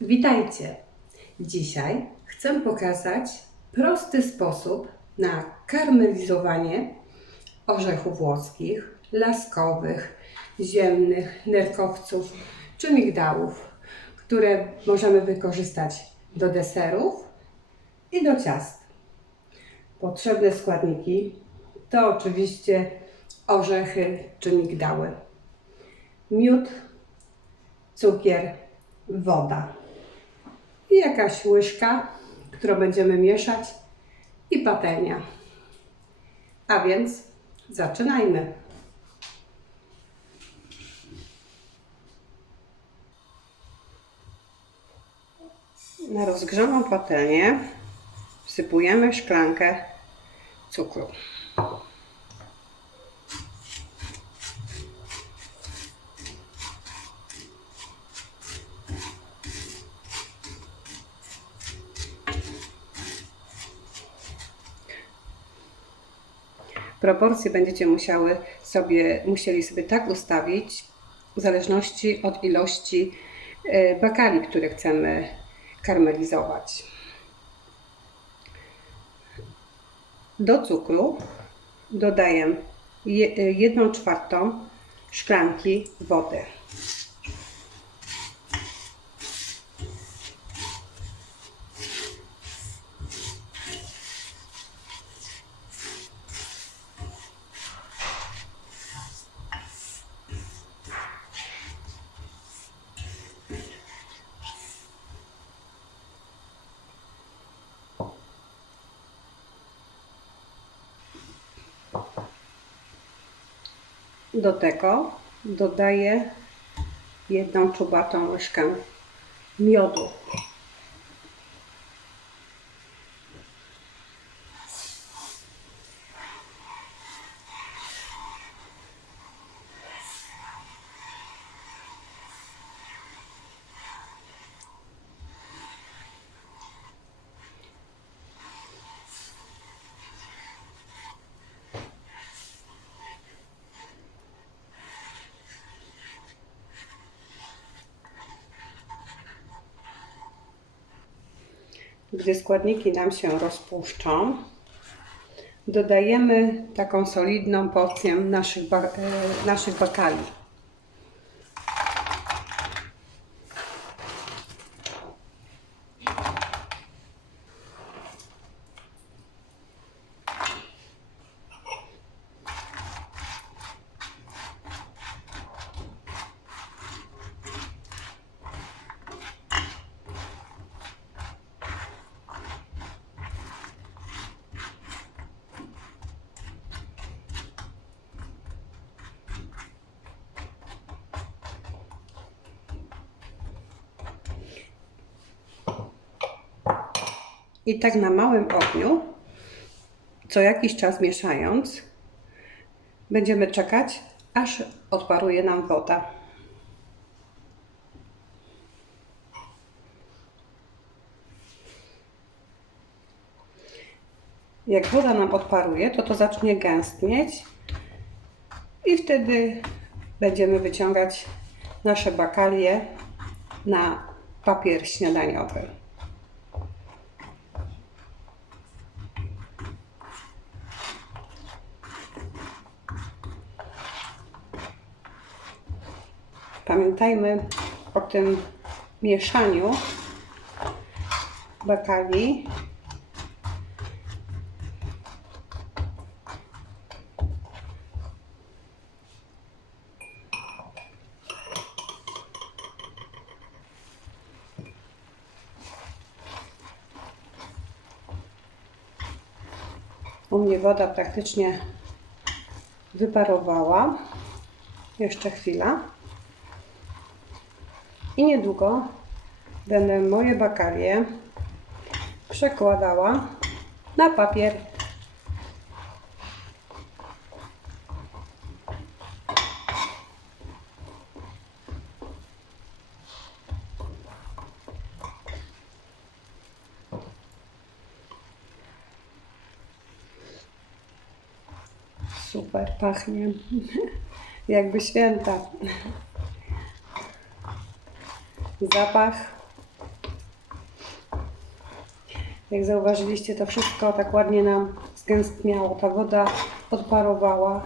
Witajcie! Dzisiaj chcę pokazać prosty sposób na karmelizowanie orzechów włoskich, laskowych, ziemnych, nerkowców czy migdałów, które możemy wykorzystać do deserów i do ciast. Potrzebne składniki to oczywiście orzechy czy migdały, miód, cukier, woda i jakaś łyżka, którą będziemy mieszać i patelnia. A więc zaczynajmy. Na rozgrzaną patelnię wsypujemy szklankę cukru. Proporcje będziecie musiały sobie, musieli sobie tak ustawić w zależności od ilości e, bakali, które chcemy karmelizować. Do cukru dodaję je- e, jedną czwartą szklanki wody. Do tego dodaję jedną czubatą łyżkę miodu. Gdy składniki nam się rozpuszczą, dodajemy taką solidną porcję naszych, e, naszych bakali. I tak na małym ogniu, co jakiś czas mieszając, będziemy czekać, aż odparuje nam woda. Jak woda nam odparuje, to to zacznie gęstnieć i wtedy będziemy wyciągać nasze bakalie na papier śniadaniowy. Pamiętajmy o tym mieszaniu bakali. U mnie woda praktycznie wyparowała. Jeszcze chwila. I niedługo będę moje bakalie przekładała na papier. Super pachnie. Jakby święta. Zapach Jak zauważyliście, to wszystko tak ładnie nam zgęstniało. Ta woda odparowała,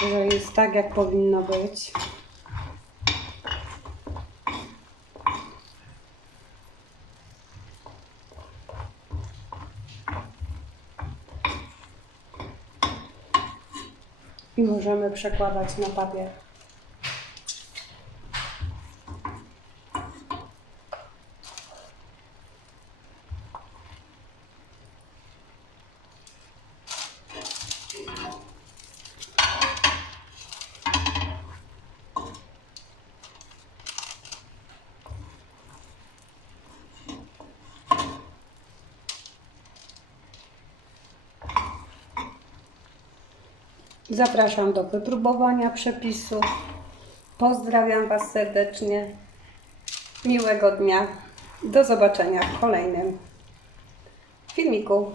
że jest tak, jak powinno być. I możemy przekładać na papier. Zapraszam do wypróbowania przepisu. Pozdrawiam Was serdecznie. Miłego dnia. Do zobaczenia w kolejnym filmiku.